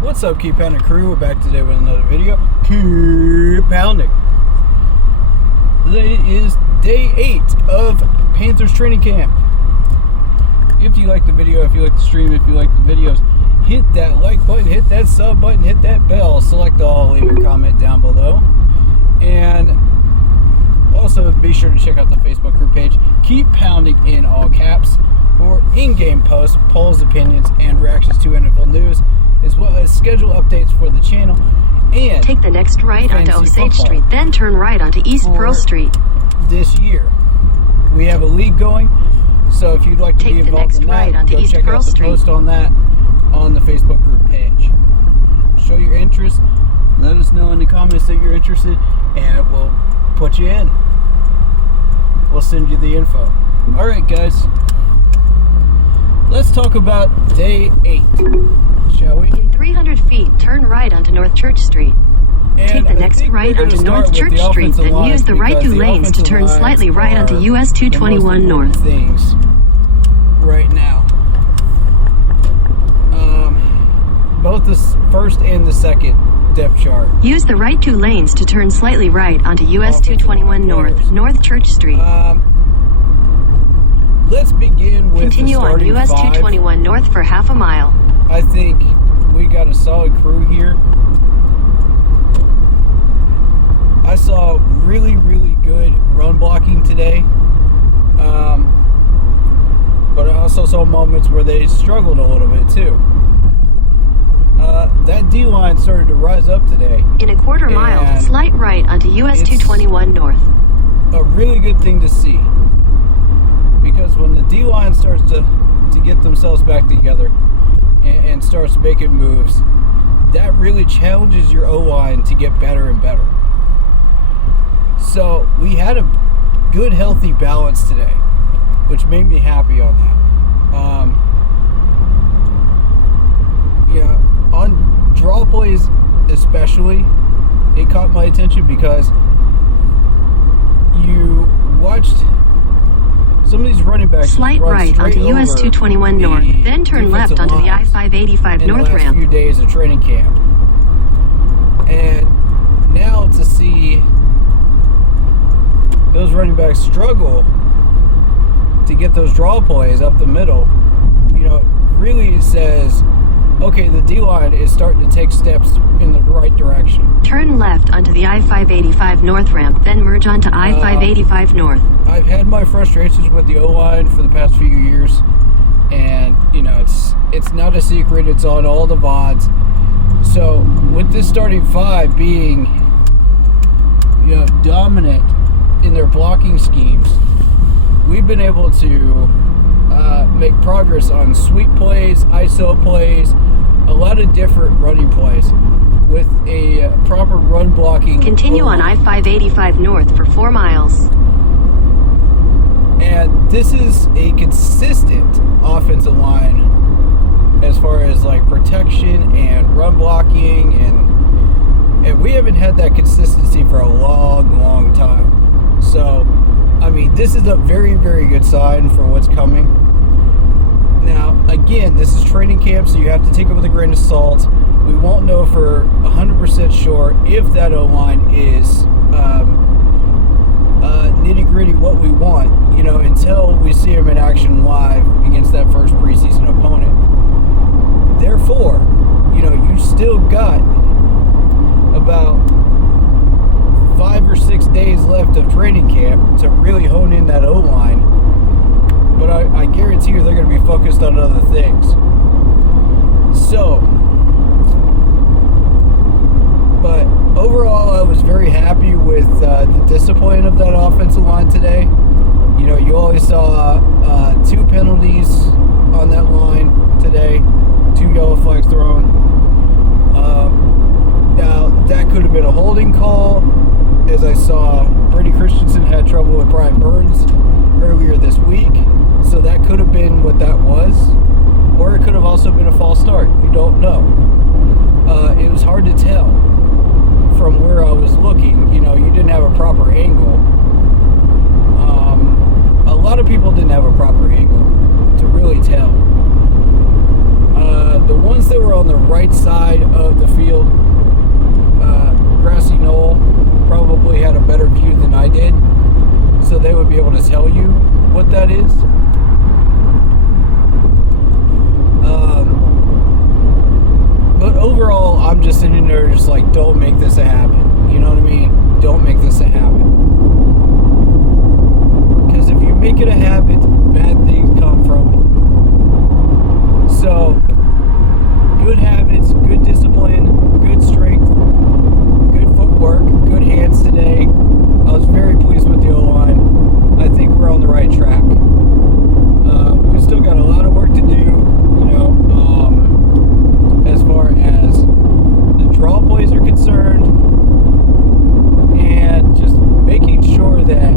What's up, Keep Pounding crew? We're back today with another video. Keep pounding. Today is day 8 of Panthers training camp. If you like the video, if you like the stream, if you like the videos, hit that like button, hit that sub button, hit that bell, select all, leave a comment down below. And also be sure to check out the Facebook group page, Keep Pounding in all caps, for in-game posts, polls, opinions, and reactions to NFL news, as well as schedule updates for the channel. And take the next right onto Osage Street, then turn right onto East Pearl Street. This year, we have a league going, so if you'd like to be involved in that, go check out the post on that on the Facebook group page. Show your interest. Let us know in the comments that you're interested, and we'll put you in. We'll send you the info. All right, guys. Let's talk about day 8, shall we? In 300 feet, turn right onto North Church Street. And take the next right onto North Church Street, then use the right 2 lanes to turn slightly right onto US 221 North. Things right now. Both the first and the second depth chart. Use the right 2 lanes to turn slightly right onto US 221 North, North Church Street. Let's begin with continue on US 221 North for half a mile. I think we got a solid crew here. I saw really good run blocking today. But I also saw moments where they struggled a little bit too. That D-line started to rise up today. In a quarter mile, slight right onto US 221 North. A really good thing to see. Because when the D-line starts to get themselves back together and starts making moves, that really challenges your O-line to get better and better. So we had a good, healthy balance today, which made me happy on that. On draw plays especially, it caught my attention because you watched some of these running backs slight right onto US 221 North, then turn left onto the I-585 North ramp. Few days of training camp, and now to see those running backs struggle to get those draw plays up the middle, really says, okay, the D-line is starting to take steps in the right direction. Turn left onto the I-585 North ramp, then merge onto I-585 North. I've had my frustrations with the O-line for the past few years, and it's not a secret. It's on all the VODs. So with this starting 5 being dominant in their blocking schemes, we've been able to make progress on sweep plays, ISO plays, a lot of different running plays with a proper run blocking. Continue on I-585 North for 4 miles. And this is a consistent offensive line as far as like protection and run blocking, and we haven't had that consistency for a long time. So, I mean, this is a very good sign for what's coming. Now, again, this is training camp, so you have to take it with a grain of salt. We won't know for 100% sure if that O-line is nitty-gritty what we want, until we see him in action live against that first preseason opponent. Therefore, you still got about 5 or 6 days left of training camp to really hone in that O-line. But I guarantee you they're going to be focused on other things. So, but overall, I was very happy with the discipline of that offensive line today. You always saw 2 penalties on that line today, 2 yellow flags thrown. Now, that could have been a holding call, as I saw Brady Christensen had trouble with Brian Burns earlier this week. So that could have been what that was, or it could have also been a false start. You don't know. It was hard to tell from where I was looking. You didn't have a proper angle. A lot of people didn't have a proper angle to really tell. The ones that were on the right side of the field, grassy knoll, probably had a better view than I did, so they would be able to tell you what that is. But overall, I'm just sitting there just like, don't make this a habit. You know what I mean? Don't make this a habit. Because if you make it a habit, bad things come from it. So, good habits, good discipline, good strength, good footwork, good hands today. I was very pleased with the O-line. I think we're on the right track. We've still got a lot of work to do, you know, as far as the draw plays are concerned, and just making sure that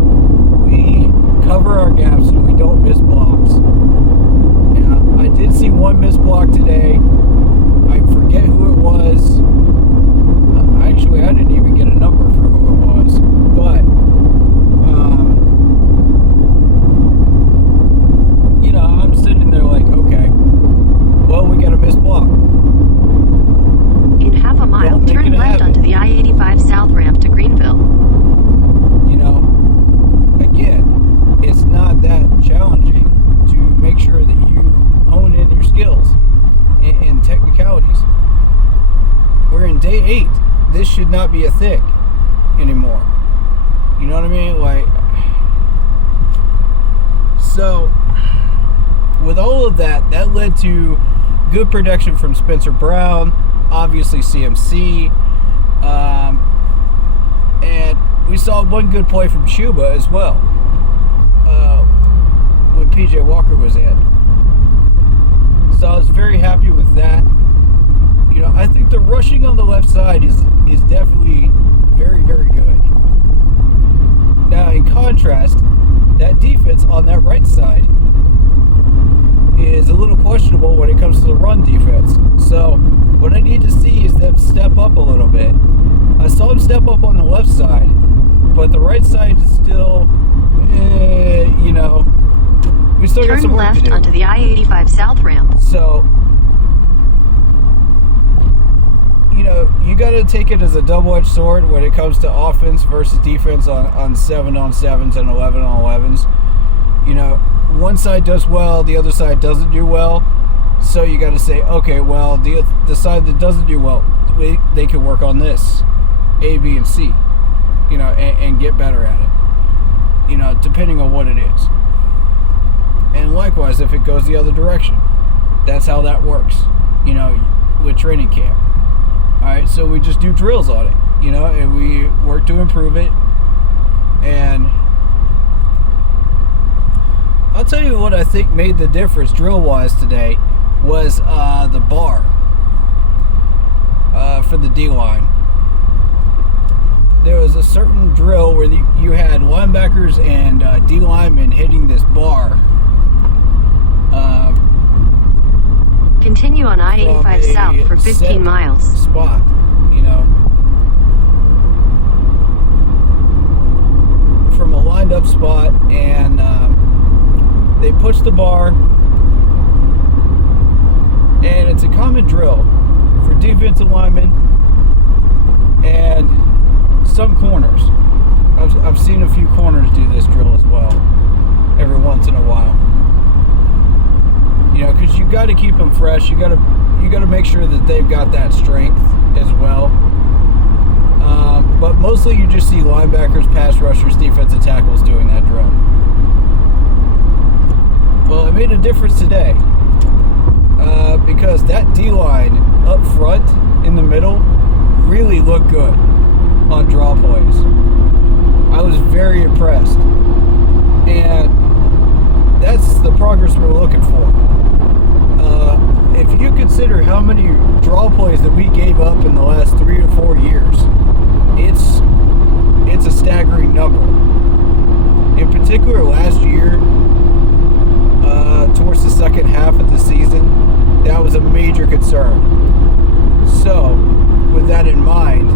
we cover our gaps and we don't miss blocks. I did see one missed block today. I forget who it was. Actually, I didn't even get a number for who it was, but you know, I'm sitting there like, okay, well, we got a missed block. In half a mile, turn left onto the I-85 South ramp to Greenville. You know, again, it's not that challenging to make sure that you hone in your skills and technicalities. We're in day 8. This should not be a thing anymore. You know what I mean? Like, so with all of that, that led to good production from Spencer Brown, obviously CMC, and we saw one good play from Chuba as well when PJ Walker was in. So I was very happy with that. You know, I think the rushing on the left side is definitely very, very good. Now, in contrast, that defense on that right side is a little questionable when it comes to the run defense. So what I need to see is them step up a little bit. I saw them step up on the left side, but the right side is still, you know, we still got some work to do. Turn left onto the I-85 South ramp. So, you know, you got to take it as a double-edged sword when it comes to offense versus defense on 7-on-7s and 11-on-11s. You know, one side does well, the other side doesn't do well. So you got to say, okay, well, the side that doesn't do well, they can work on this, A, B, and C, you know, and get better at it, you know, depending on what it is. And likewise, if it goes the other direction, that's how that works, you know, with training camp. All right, so we just do drills on it, you know, and we work to improve it. And I'll tell you what I think made the difference drill-wise today was the bar for the D-line. There was a certain drill where you had linebackers and D linemen hitting this bar. Continue on I-85 South for 15 miles. Spot, you know, from a lined up spot, and they push the bar, and it's a common drill for defensive linemen and some corners. I've seen a few corners do this drill as well every once in a while. You know, because you got to keep them fresh. You got to make sure that they've got that strength as well. But mostly you just see linebackers, pass rushers, defensive tackles doing that drill. Well, it made a difference today because that D-line up front in the middle really looked good on draw plays. I was very impressed. And that's the progress we're looking for. If you consider how many draw plays that we gave up in the last 3 or 4 years, it's a staggering number. In particular, last year, towards the second half of the season, that was a major concern. So, with that in mind,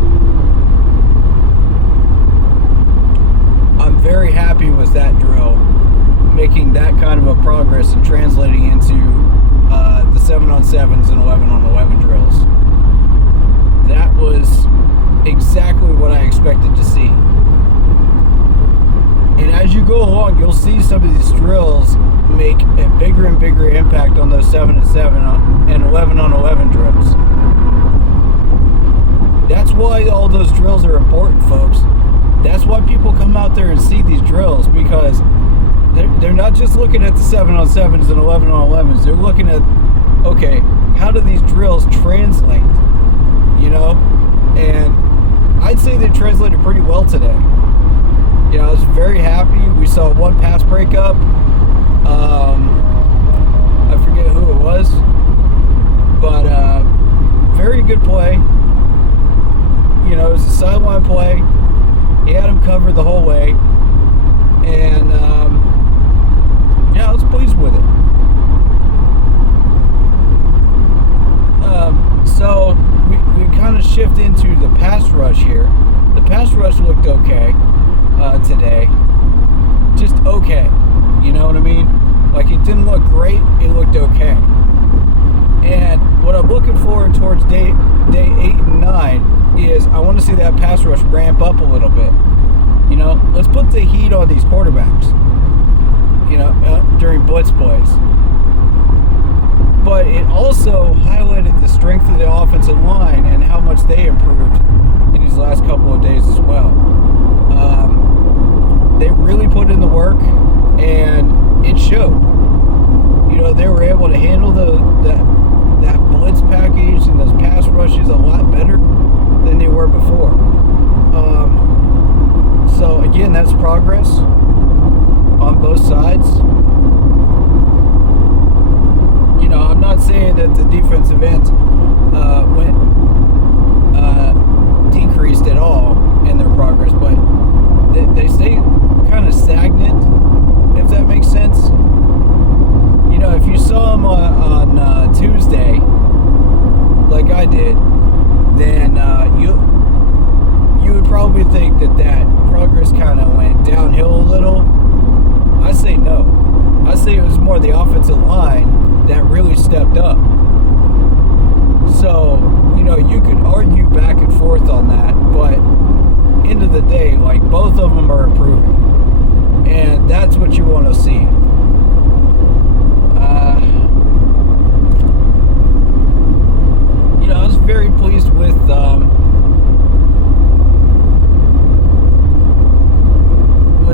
I'm very happy with that drill, making that kind of a progress and translating into the 7-on-7s and 11-on-11 drills. That was exactly what I expected to see. And as you go along, you'll see some of these drills make a bigger and bigger impact on those 7-on-7 and 11-on-11 drills. That's why all those drills are important, folks. That's why people come out there and see these drills, because they're not just looking at the 7-on-7s and 11-on-11s. They're looking at, okay, how do these drills translate? You know? And I'd say they translated pretty well today. You know, I was very happy. We saw one pass breakup. I forget who it was, but very good play. You know, it was a sideline play. He had him covered the whole way, and yeah, I was pleased with it. So we kind of shift into the pass rush here. The pass rush looked okay today, just okay. You know what I mean? Like, it didn't look great, it looked okay. And what I'm looking forward towards day 8 and 9 is I want to see that pass rush ramp up a little bit. You know, let's put the heat on these quarterbacks, you know, during blitz plays. But it also highlighted the strength of the offensive line and how much they improved in these last couple of days as well. They really put in the work, and it showed. You know, they were able to handle that blitz package and those pass rushes a lot better than they were before. So again, that's progress on both sides. You know, I'm not saying that the defensive ends decreased at all in their progress, but they stay kind of stagnant, if that makes sense. You know, if you saw them on Tuesday, like I did, then you would probably think that progress kind of went downhill a little. I say no. I say it was more the offensive line that really stepped up. So, you know, you could argue back and forth on that, but end of the day, like, both of them are improving. And that's what you want to see. You know, I was very pleased with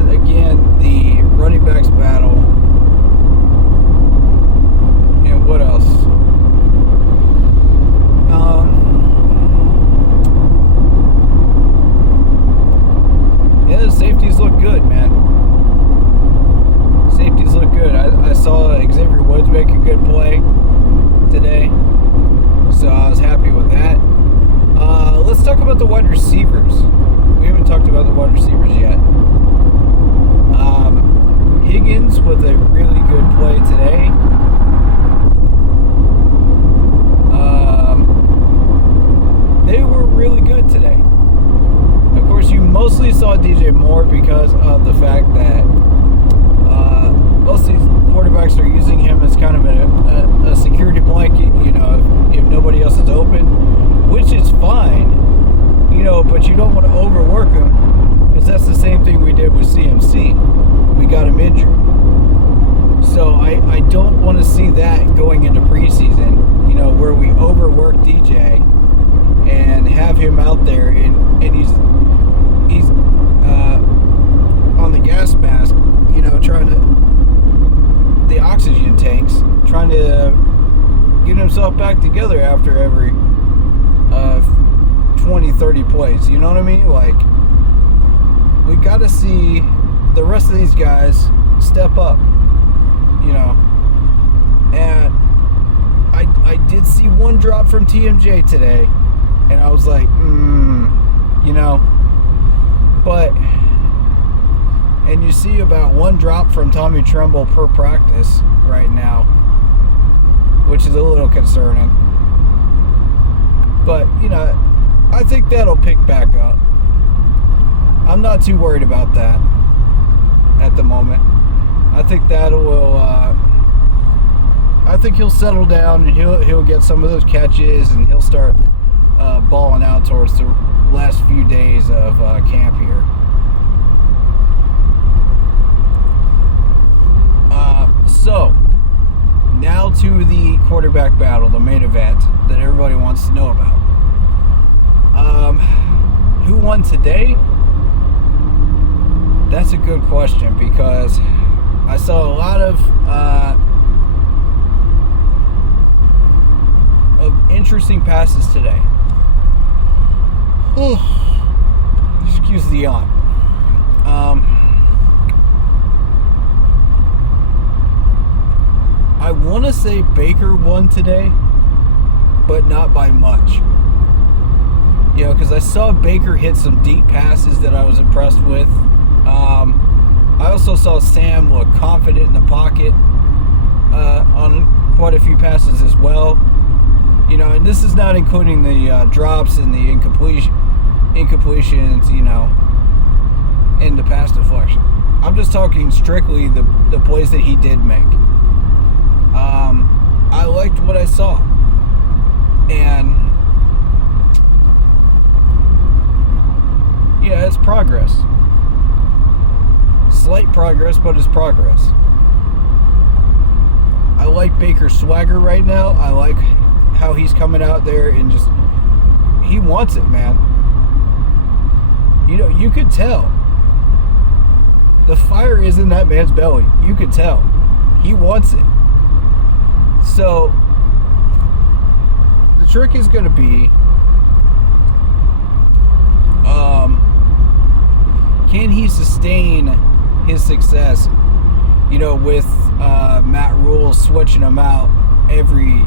again, the running backs battle. And what else? Yeah, the safeties look good, man. Safeties look good. I saw Xavier Woods make a good play today, so I was happy with that. Let's talk about the wide receivers. We haven't talked about the wide receivers yet. Higgins with a really good play today. They were really good today. Of course, you mostly saw DJ Moore because of the fact that most of these quarterbacks are using him as kind of a security blanket, you know, if nobody else is open, which is fine, you know, but you don't want to overwork him, because that's the same thing we did with CMC. We got him injured. So I don't want to see that going into preseason, you know, where we overwork DJ and have him out there and he's on the gas mask, you know, the oxygen tanks, trying to get himself back together after every 20, 30 plays. You know what I mean? Like, we got to see the rest of these guys step up, you know. And I did see one drop from TMJ today, and I was like, you know. But, and you see about one drop from Tommy Tremble per practice right now, which is a little concerning. But, you know, I think that'll pick back up. I'm not too worried about that at the moment. I think that will, I think he'll settle down and he'll get some of those catches and he'll start balling out towards the last few days of camp here. So now to the quarterback battle, the main event that everybody wants to know about. Who won today? That's a good question, because I saw a lot of interesting passes today. Excuse the yawn. I want to say Baker won today, but not by much. You know, because I saw Baker hit some deep passes that I was impressed with. I also saw Sam look confident in the pocket on quite a few passes as well. You know, and this is not including the drops and the incompletions, you know, and the pass deflection. I'm just talking strictly the plays that he did make. I liked what I saw. And yeah, it's progress. Slight progress, but it's progress. I like Baker's swagger right now. I like how he's coming out there and just, he wants it, man. You know, you could tell. The fire is in that man's belly. You could tell. He wants it. So, the trick is going to be, can he sustain his success, you know, with Matt Rule switching him out every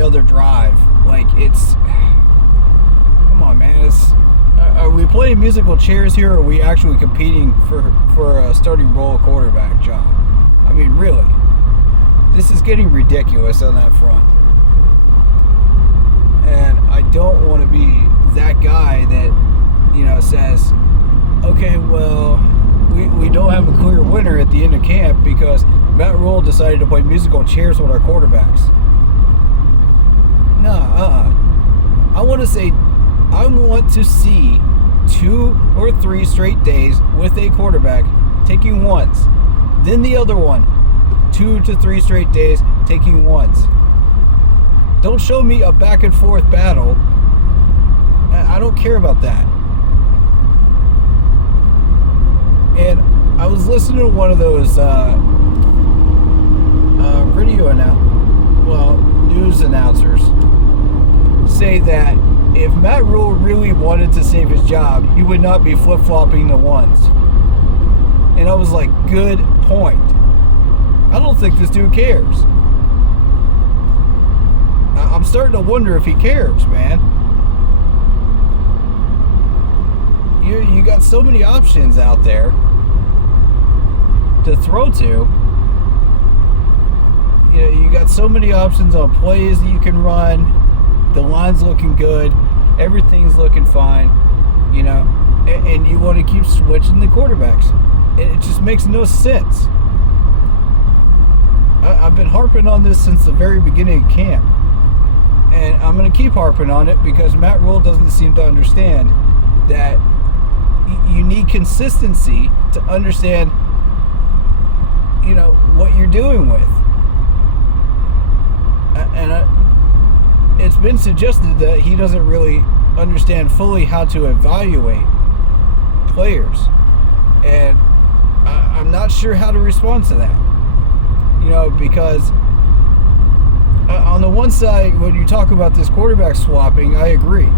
other drive? Like, it's, come on, man. Are we playing musical chairs here, or are we actually competing for a starting role quarterback job? I mean, really. This is getting ridiculous on that front. And I don't want to be that guy that, you know, says, okay, well, we don't have a clear winner at the end of camp because Matt Rule decided to play musical chairs with our quarterbacks. I want to see 2 or 3 straight days with a quarterback taking once, then the other one, 2 to 3 straight days taking once. Don't show me a back and forth battle. I don't care about that. And I was listening to one of those news announcers say that if Matt Rule really wanted to save his job, he would not be flip-flopping the ones. And I was like, good point. I don't think this dude cares. I'm starting to wonder if he cares, man. You got so many options out there to throw to. You got so many options on plays that you can run. The line's looking good. Everything's looking fine. You know, and you want to keep switching the quarterbacks. It just makes no sense. I've been harping on this since the very beginning of camp. And I'm going to keep harping on it because Matt Rule doesn't seem to understand that you need consistency to understand, you know, what you're doing with. And it's been suggested that he doesn't really understand fully how to evaluate players. And I'm not sure how to respond to that. You know, because on the one side, when you talk about this quarterback swapping, I agree.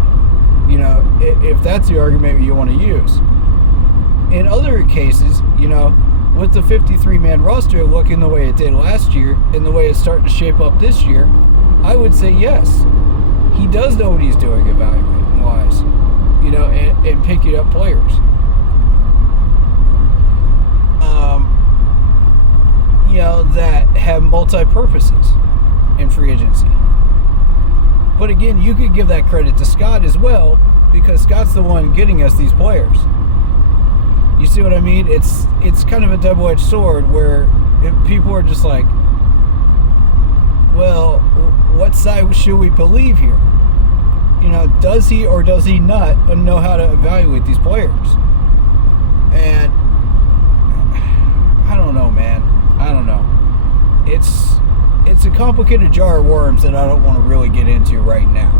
You know, if that's the argument you want to use. In other cases, you know, with the 53-man roster looking the way it did last year and the way it's starting to shape up this year, I would say yes. He does know what he's doing evaluating-wise, you know, and picking up players. You know, that have multi-purposes in free agency. But again, you could give that credit to Scott as well, because Scott's the one getting us these players. You see what I mean? It's kind of a double-edged sword where if people are just like, well, what side should we believe here? Does he or does he not know how to evaluate these players? And I don't know, man. I don't know. It's a complicated jar of worms that I don't want to really get into right now.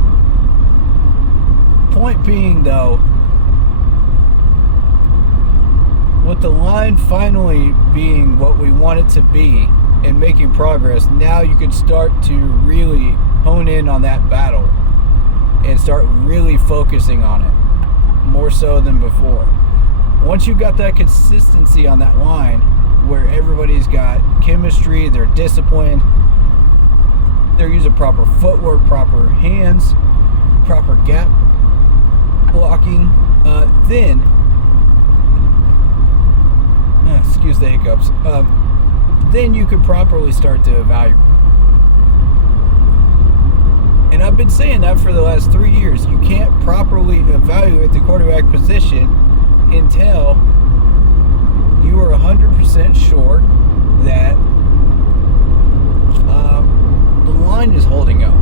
Point being, though, with the line finally being what we want it to be and making progress, now you can start to really hone in on that battle and start really focusing on it more so than before. Once you've got that consistency on that line where everybody's got chemistry, they're disciplined, they're using proper footwork, proper hands, proper gap blocking, then excuse the hiccups, then you could properly start to evaluate. And I've been saying that for the last 3 years. You can't properly evaluate the quarterback position until you are 100% sure that the line is holding up.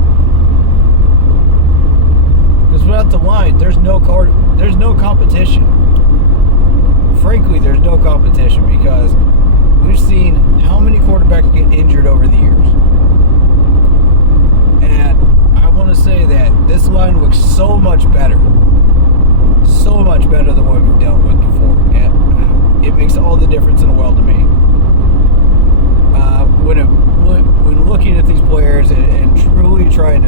Because without the line, there's no competition. Frankly, there's no competition because we've seen how many quarterbacks get injured over the years. And I want to say that this line looks so much better. So much better than what we've dealt with before. And it makes all the difference in the world to me. When looking at these players and truly trying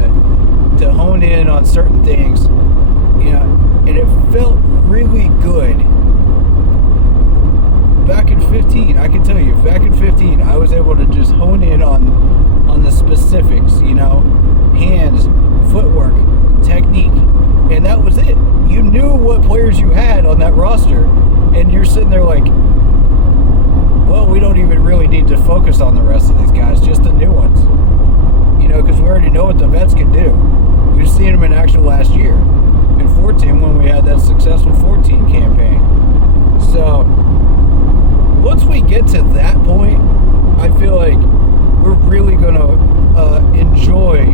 to hone in on certain things, and it felt really good. Back in 15, I can tell you, back in 15, I was able to just hone in on the specifics, hands, footwork, technique, and that was it. You knew what players you had on that roster, and you're sitting there like, well, we don't even really need to focus on the rest of these guys, just the new ones. Because we already know what the vets can do. We've seen them in action last year in 14 when we had that successful 14 campaign. So once we get to that point, I feel like we're really going to enjoy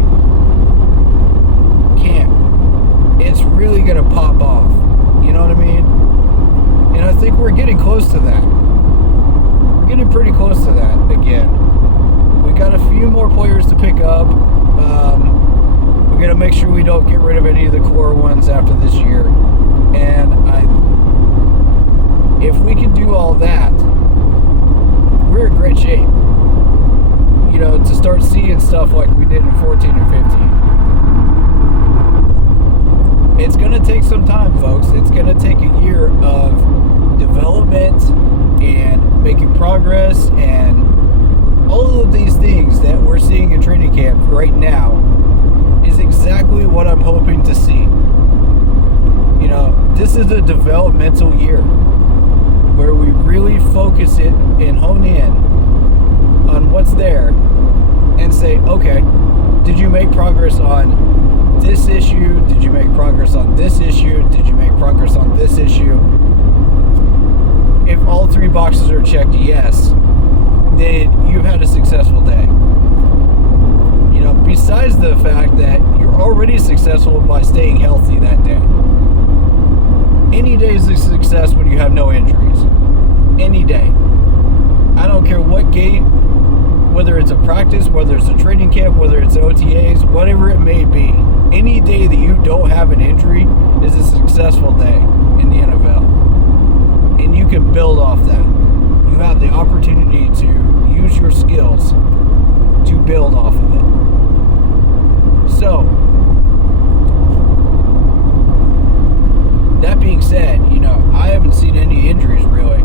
camp. It's really going to pop off. You know what I mean? And I think we're getting close to that. We're getting pretty close to that again. We got a few more players to pick up. We're going to make sure we don't get rid of any of the core ones after this year. And if we can do all that, we're in great shape. To start seeing stuff like we did in 14 and 15. It's going to take some time, folks. It's going to take a year of development and making progress, and all of these things that we're seeing in training camp right now is exactly what I'm hoping to see. This is a developmental year where we really focus it and hone in on what's there and say, okay, did you make progress on this issue? Did you make progress on this issue? Did you make progress on this issue? If all three boxes are checked yes, then you've had a successful day. Besides the fact that you're already successful by staying healthy that day. Any day is a success when you have no injuries. Any day. I don't care what game, whether it's a practice, whether it's a training camp, whether it's OTAs, whatever it may be. Any day that you don't have an injury is a successful day in the NFL. And you can build off that. You have the opportunity to use your skills to build off of it. So, that being said, I haven't seen any injuries really.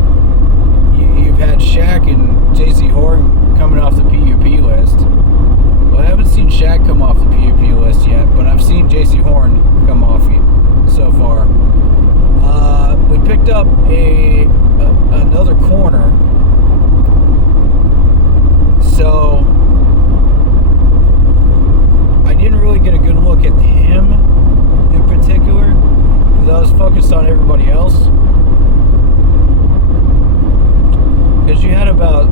You've had Shaq and J.C. Horn coming off the PUP list. Well, I haven't seen Shaq come off the PUP list yet, but I've seen J.C. Horn come off it so far. We picked up another corner. So I didn't really get a good look at him in particular because I was focused on everybody else. Because you had about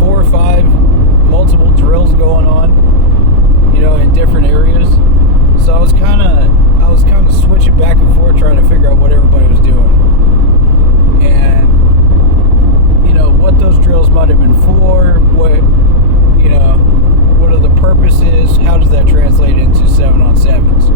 4 or 5 multiple drills going on, in different areas. So I was kind of switching back and forth trying to figure out what everybody was doing. And, what those drills might have been for, what are the purposes, how does that translate into 7-on-7s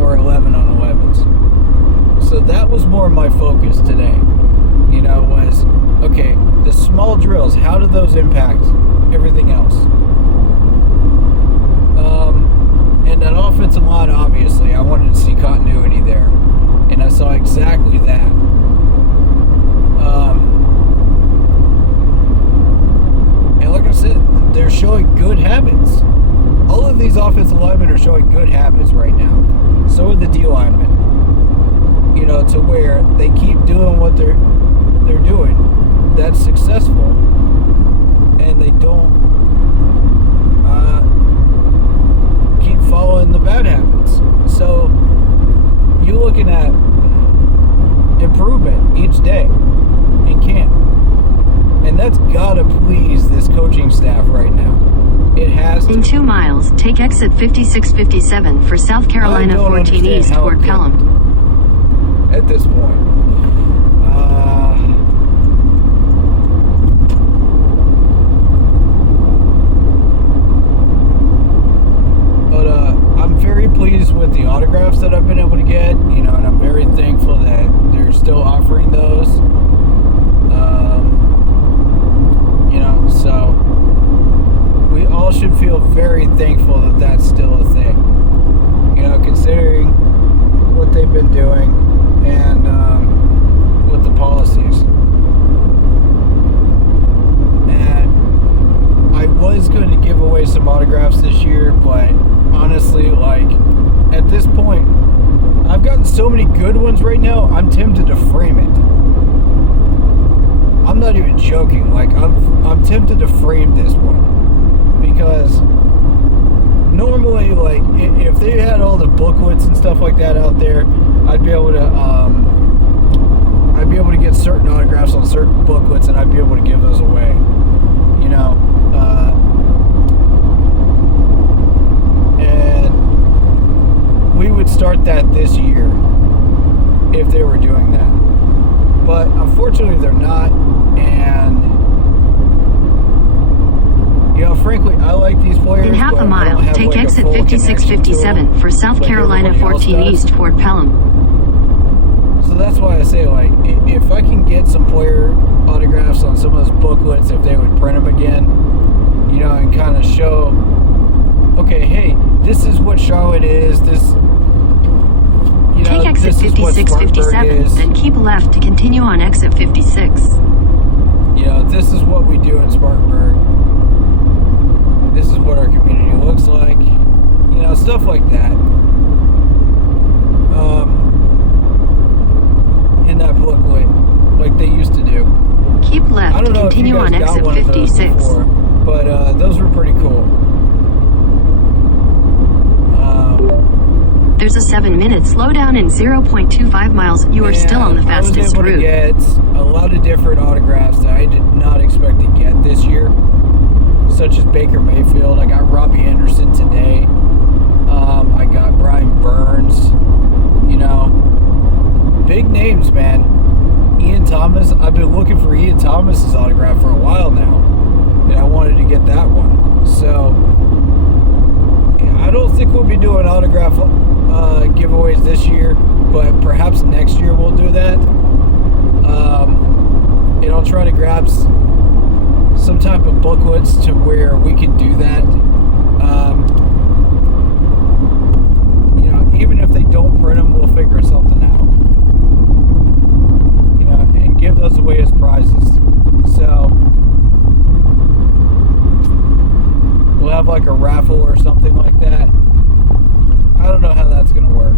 or 11-on-11s. So that was more my focus today, was, okay, the small drills, how do those impact everything else? And that offensive line, obviously, I wanted to see continuity there. And I saw exactly that. And like I said, they're showing good habits. All of these offensive linemen are showing good habits right now. So are the D linemen. To where they keep doing what they're doing. That's successful. And they don't keep following the bad habits. So you're looking at improvement each day in camp. And that's gotta please this coaching staff right now. It has to. In 2 miles, take exit 5657 for South Carolina 14 East toward Pelham. At this point. I'm very pleased with the autographs that I've been able to get, and I'm very thankful that they're still offering those. So we all should feel very thankful that that's still a thing. Considering what they've been doing and with the policies. And I was going to give away some autographs this year, but honestly, at this point, I've gotten so many good ones right now, I'm tempted to frame it. I'm not even joking. I'm tempted to frame this one. Because normally, if they had all the booklets and stuff like that out there, I'd be able to get certain autographs on certain booklets, and I'd be able to give those away. And we would start that this year if they were doing that. But unfortunately, they're not. And frankly, I like these players. In half a mile, take exit 5657 for South Carolina 14 East toward Pelham. So that's why I say, if I can get some player autographs on some of those booklets, if they would print them again, and kind of show, okay, hey, this is what Charlotte is. Take exit 5657, then keep left to continue on exit 56. This is what we do in Spartanburg. This is what our community looks like. Stuff like that. In that booklet, like they used to do. Keep left to continue on exit 56. Before, but those were pretty cool. There's a 7-minute slowdown in 0.25 miles. You are still on the fastest route. I was able to get a lot of different autographs that I did not expect to get this year, such as Baker Mayfield. I got Robbie Anderson today. I got Brian Burns. Big names, man. Ian Thomas. I've been looking for Ian Thomas's autograph for a while now, and I wanted to get that one. So I don't think we'll be doing autograph giveaways this year, but perhaps next year we'll do that. And I'll try to grab some type of booklets to where we can do that. Even if they don't print them, we'll figure something out. And give those away as prizes. So we'll have a raffle or something like that. I don't know how that's going to work.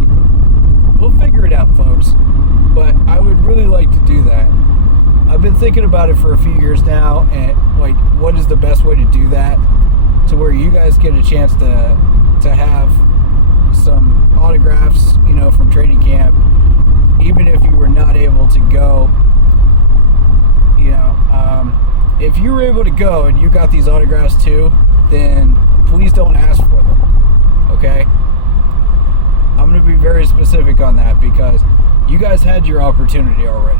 We'll figure it out, folks. But I would really like to do that. I've been thinking about it for a few years now, and what is the best way to do that to where you guys get a chance to have some autographs, from training camp, even if you were not able to go, if you were able to go and you got these autographs too, then please don't ask for them, okay? I'm going to be very specific on that because you guys had your opportunity already.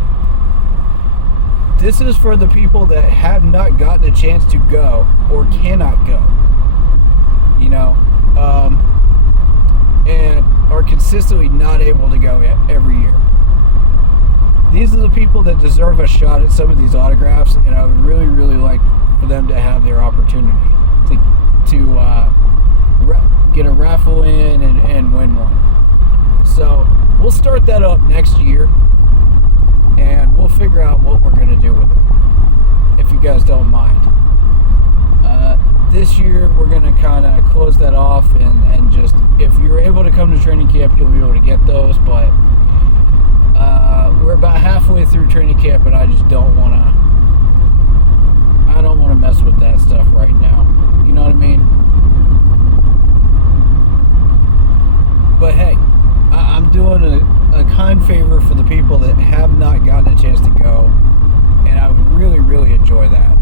This is for the people that have not gotten a chance to go or cannot go, you know, and are consistently not able to go every year. These are the people that deserve a shot at some of these autographs, and I would really, really like for them to have their opportunity to get a raffle in and win one. So we'll start that up next year, and we'll figure out what we're going to do with it, if you guys don't mind. This year, we're going to kind of close that off, and just, if you're able to come to training camp, you'll be able to get those, but we're about halfway through training camp, and I just don't want to mess with that stuff right now. You know what I mean? But hey, I'm doing a kind favor for the people that have not gotten a chance to go, and I would really, really enjoy that,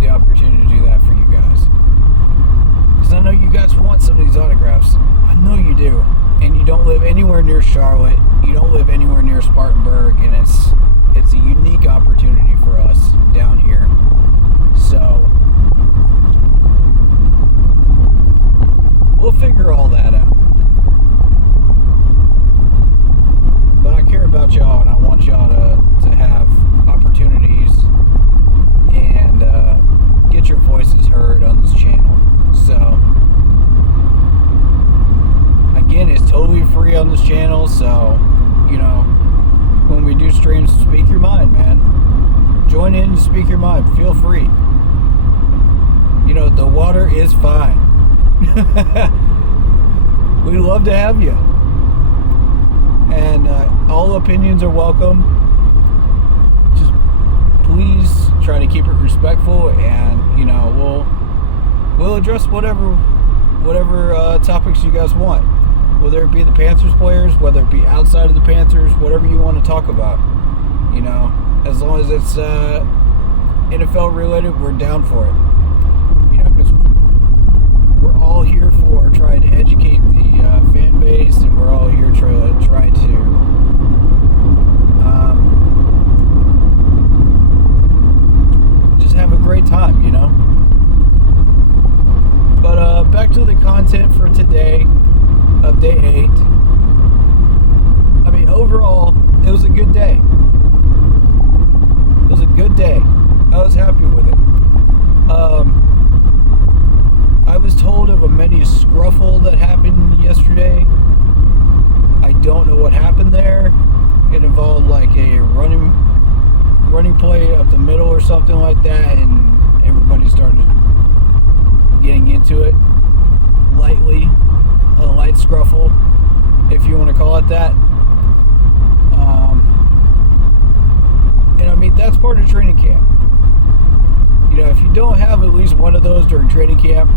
the opportunity to do that for you guys. Because I know you guys want some of these autographs. I know you do. And you don't live anywhere near Charlotte. You don't live anywhere near Spartanburg, and it's a unique opportunity for us down here. So we'll figure all that out. But I care about y'all, and I want y'all to have opportunities and get your voices heard on this channel. So again, it's totally free on this channel, so, you know, when we do streams, speak your mind, man. Join in and speak your mind. Feel free. You know, the water is fine. We'd love to have you. And all opinions are welcome. Just please try to keep it respectful, and, you know, we'll address whatever topics you guys want. Whether it be the Panthers players, whether it be outside of the Panthers, whatever you want to talk about. You know, as long as it's NFL related, we're down for it. You know, because we're all here for trying to educate the fan base, and we're all here to try to just have a great time, you know. But back to the content for today of day 8. I mean, overall, it was a good day. It was a good day. I was happy with it. I was told of a mini scruffle that happened yesterday. I don't know what happened there. It involved like a running play up the middle or something like that, and everybody started getting into it lightly. A light scruffle, if you want to call it that. And I mean, that's part of training camp. You know, if you don't have at least one of those during training camp,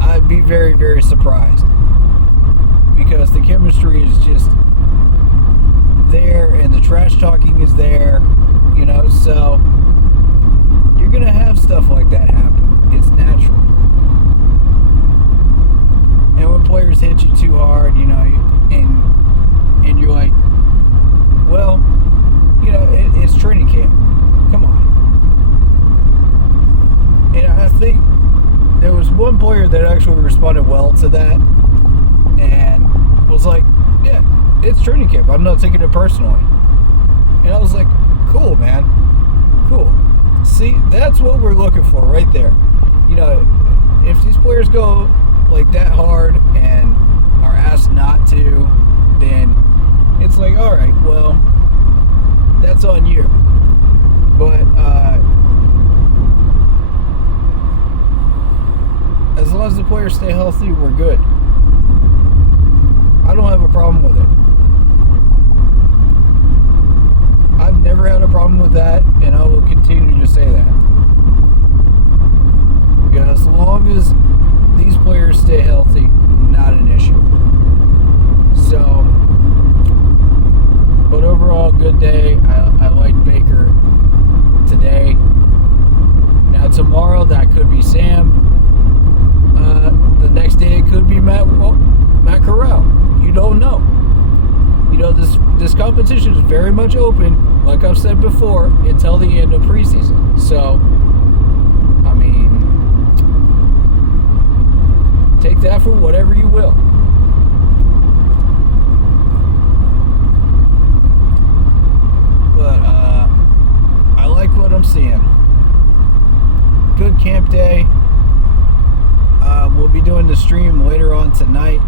I'd be very, very surprised. Because the chemistry is just there, and the trash talking is there, you know, so you're going to have stuff like that happen. It's natural. And when players hit you too hard, you know, and you're like, well, you know, it's training camp. Come on. And I think there was one player that actually responded well to that and was like, yeah, it's training camp. I'm not taking it personally. And I was like, cool, man. Cool. See, that's what we're looking for right there. You know, if these players go like that hard and are asked not to, then it's like, all right, well, that's on you. But as long as the players stay healthy, we're good. I don't have a problem with it. I've never had a problem with that, and I will continue to say that. Yeah, as long as these players stay healthy, not an issue. So, but overall, good day. I like Baker today. this competition is very much open, like I've said before, until the end of preseason. So, I mean, take that for whatever you will. But I like what I'm seeing. Good camp day. We'll be doing the stream later on tonight.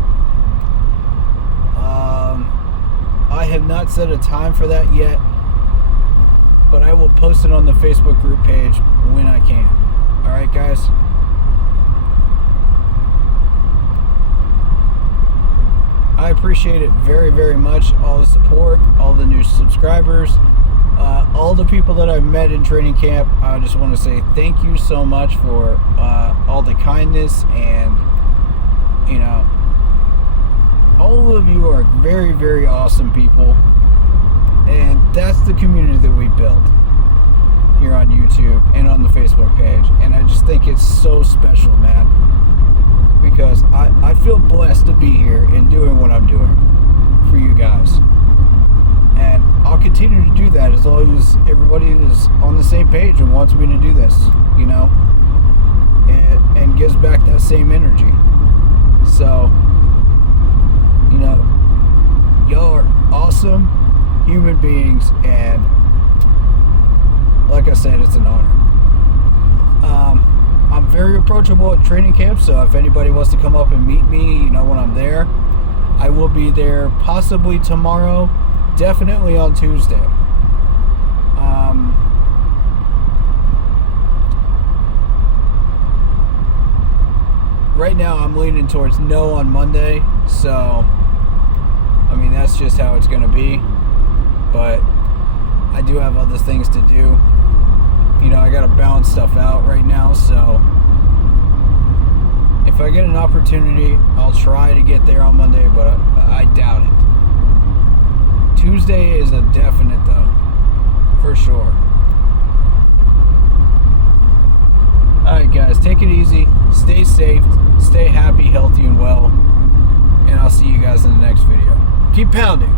I have not set a time for that yet, but I will post it on the Facebook group page when I can. Alright, guys? I appreciate it very, very much. All the support, all the new subscribers, all the people that I've met in training camp. I just want to say thank you so much for all the kindness, and you know, all of you are very, very awesome people, and that's the community that we built here on YouTube and on the Facebook page. And I just think it's so special, man, because I feel blessed to be here and doing what I'm doing for you guys. And I'll continue to do that as long as everybody is on the same page and wants me to do this, you know, and gives back that same energy. So, you know, y'all are awesome human beings, and like I said, it's an honor. I'm very approachable at training camp, so if anybody wants to come up and meet me, you know, when I'm there, I will be there possibly tomorrow, definitely on Tuesday. Right now I'm leaning towards no on Monday, so I mean, that's just how it's going to be. But I do have other things to do. You know, I got to balance stuff out right now, so if I get an opportunity, I'll try to get there on Monday, but I doubt it. Tuesday is a definite, though, for sure. Alright, guys, take it easy, stay safe, stay happy, healthy, and well, and I'll see you guys in the next video. Keep pounding.